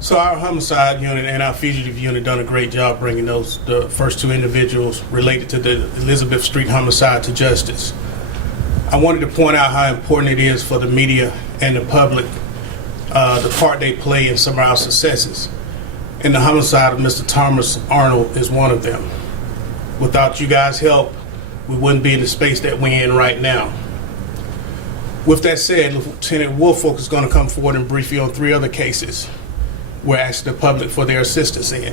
So our homicide unit and our fugitive unit done a great job bringing the first two individuals related to the Elizabeth Street homicide to justice. I wanted to point out how important it is for the media and the public, the part they play in some of our successes. And the homicide of Mr. Thomas Arnold is one of them. Without you guys' help, we wouldn't be in the space that we're in right now. With that said, Lieutenant Woolfolk is going to come forward and brief you on 3 other cases we're asking the public for their assistance in.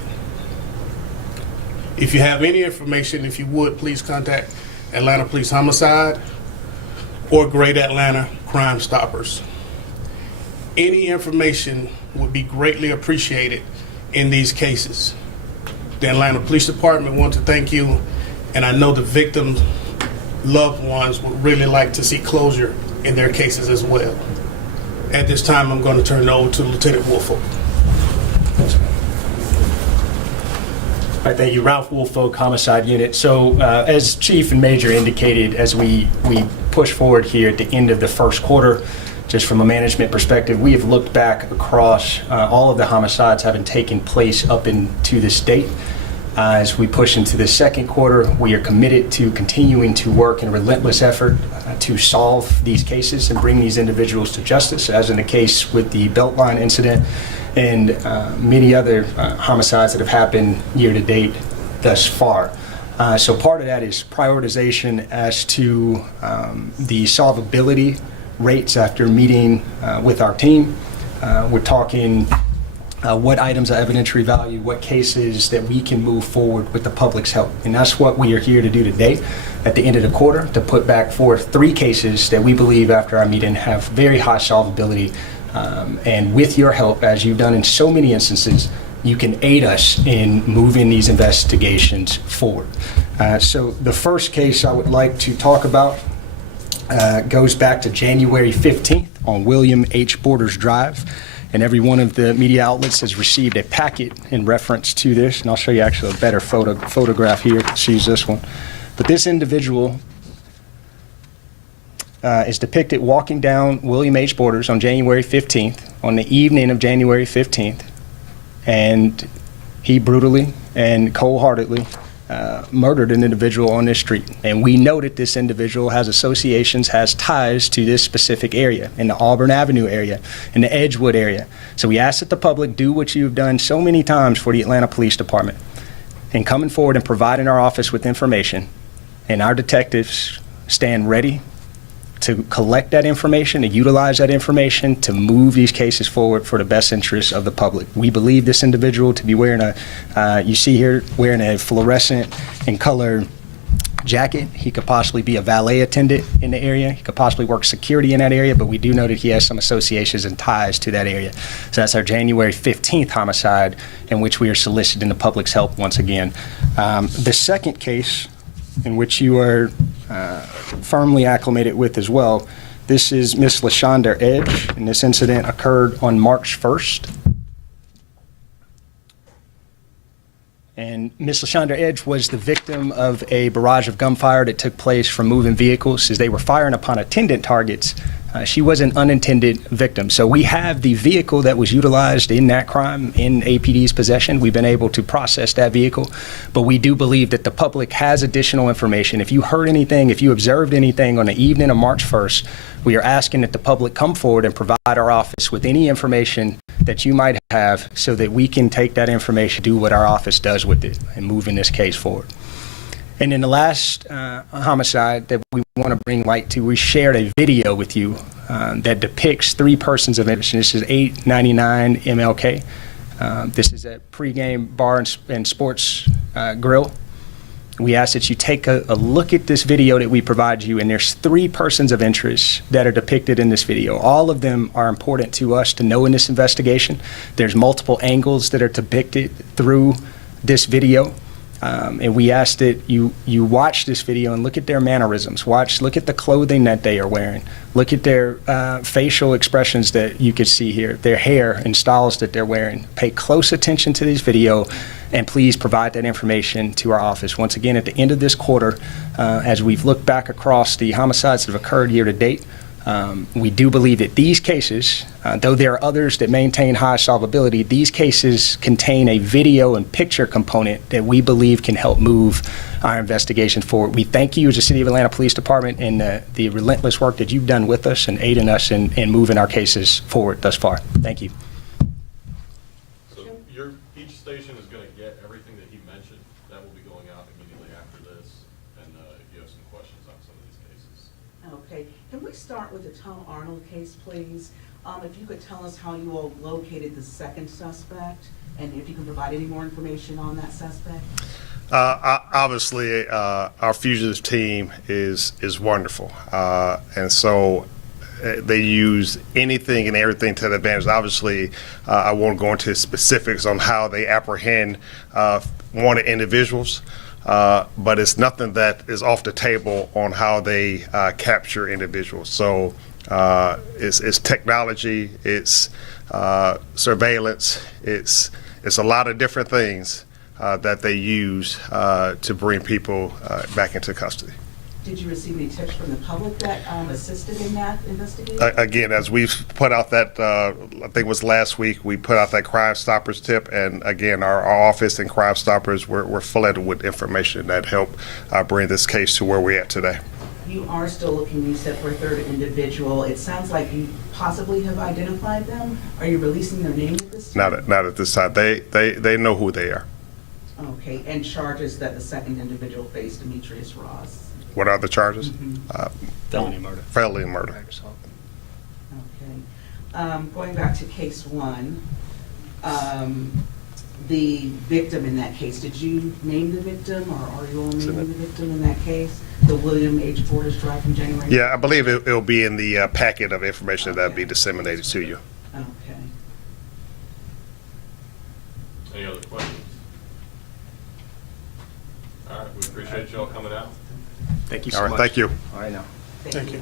If you have any information, if you would, please contact Atlanta Police Homicide or Great Atlanta Crime Stoppers. Any information would be greatly appreciated in these cases. The Atlanta Police Department wants to thank you, and I know the victims' loved ones would really like to see closure in their cases as well. At this time, I'm going to turn it over to Lieutenant Woolfolk. All right, thank you. Ralph Woolfolk, Homicide Unit. So as Chief and Major indicated, as we push forward here at the end of the first quarter, just from a management perspective, we have looked back across all of the homicides having taken place up into this date. As we push into the second quarter, we are committed to continuing to work in a relentless effort to solve these cases and bring these individuals to justice, as in the case with the Beltline incident and many other homicides that have happened year to date thus far. So part of that is prioritization as to the solvability rates after meeting with our team. We're talking what items of evidentiary value, what cases that we can move forward with the public's help. And that's what we are here to do today at the end of the quarter, to put back forth 3 cases that we believe after our meeting have very high solvability. And with your help, as you've done in so many instances, you can aid us in moving these investigations forward. So the first case I would like to talk about goes back to January 15th on William H. Borders Drive. And every one of the media outlets has received a packet in reference to this. And I'll show you actually a better photograph here. Sees this one. But this individual is depicted walking down William H. Borders on January 15th, on the evening of January 15th. And he brutally and cold-heartedly murdered an individual on this street. And we know that this individual has associations, has ties to this specific area, in the Auburn Avenue area, in the Edgewood area. So we ask that the public do what you've done so many times for the Atlanta Police Department, in coming forward and providing our office with information, and our detectives stand ready to collect that information, to utilize that information to move these cases forward for the best interests of the public. We believe this individual to be wearing you see here, wearing a fluorescent in color jacket. He could possibly be a valet attendant in the area. He could possibly work security in that area, but we do know that he has some associations and ties to that area. So that's our January 15th homicide, in which we are soliciting the public's help once again. The second case, in which you are firmly acclimated with as well. This is Miss LaShonda Edge, and this incident occurred on March 1st. And Miss LaShonda Edge was the victim of a barrage of gunfire that took place from moving vehicles as they were firing upon attendant targets. She was an unintended victim. So we have the vehicle that was utilized in that crime in APD's possession. We've been able to process that vehicle, but we do believe that the public has additional information. If you heard anything, if you observed anything on the evening of March 1st, we are asking that the public come forward and provide our office with any information that you might have so that we can take that information, do what our office does with it, and moving this case forward. And in the last homicide that we want to bring light to, we shared a video with you that depicts 3 persons of interest. This is 899 MLK. This is a pregame bar and sports grill. We ask that you take a look at this video that we provide you, and there's 3 persons of interest that are depicted in this video. All of them are important to us to know in this investigation. There's multiple angles that are depicted through this video. And we ask that you watch this video and look at their mannerisms. Look at the clothing that they are wearing. Look at their facial expressions that you can see here, their hair and styles that they're wearing. Pay close attention to this video, and please provide that information to our office. Once again, at the end of this quarter, as we've looked back across the homicides that have occurred year to date, We do believe that these cases, though there are others that maintain high solvability, these cases contain a video and picture component that we believe can help move our investigation forward. We thank you as the City of Atlanta Police Department and the relentless work that you've done with us and aiding us in moving our cases forward thus far. Thank you. So each station is going to get everything that he mentioned. That will be going out immediately after this. And if you have some questions on some of these cases. Okay, can we start with the Tom Arnold case, please? If you could tell us how you all located the second suspect, and if you can provide any more information on that suspect? Obviously, our fugitive team is wonderful, and so they use anything and everything to their advantage. Obviously, I won't go into specifics on how they apprehend wanted individuals, but it's nothing that is off the table on how they capture individuals. So it's technology, it's surveillance, it's a lot of different things that they use to bring people back into custody. Did you receive any tips from the public that assisted in that investigation? Again, as we've put out that, I think it was last week, we put out that Crime Stoppers tip, and again, our office and Crime Stoppers were flooded with information that helped bring this case to where we're at today. You are still looking, you said, for a third individual. It sounds like you possibly have identified them. Are you releasing their name at this time? Not at this time. They know who they are. Okay, and charges that the second individual faced, Demetrius Ross. What are the charges? Felony murder. Felony murder. Okay. Going back to case one, the victim in that case, did you name the victim, or are you all naming the victim in that case? The William H. Borders drive from January? Yeah, I believe it'll be in the packet of information that'll be disseminated to you. Okay. Any other questions? All right, we appreciate you all coming out. Thank you so All right, much. thank you. All right, now. Thank you.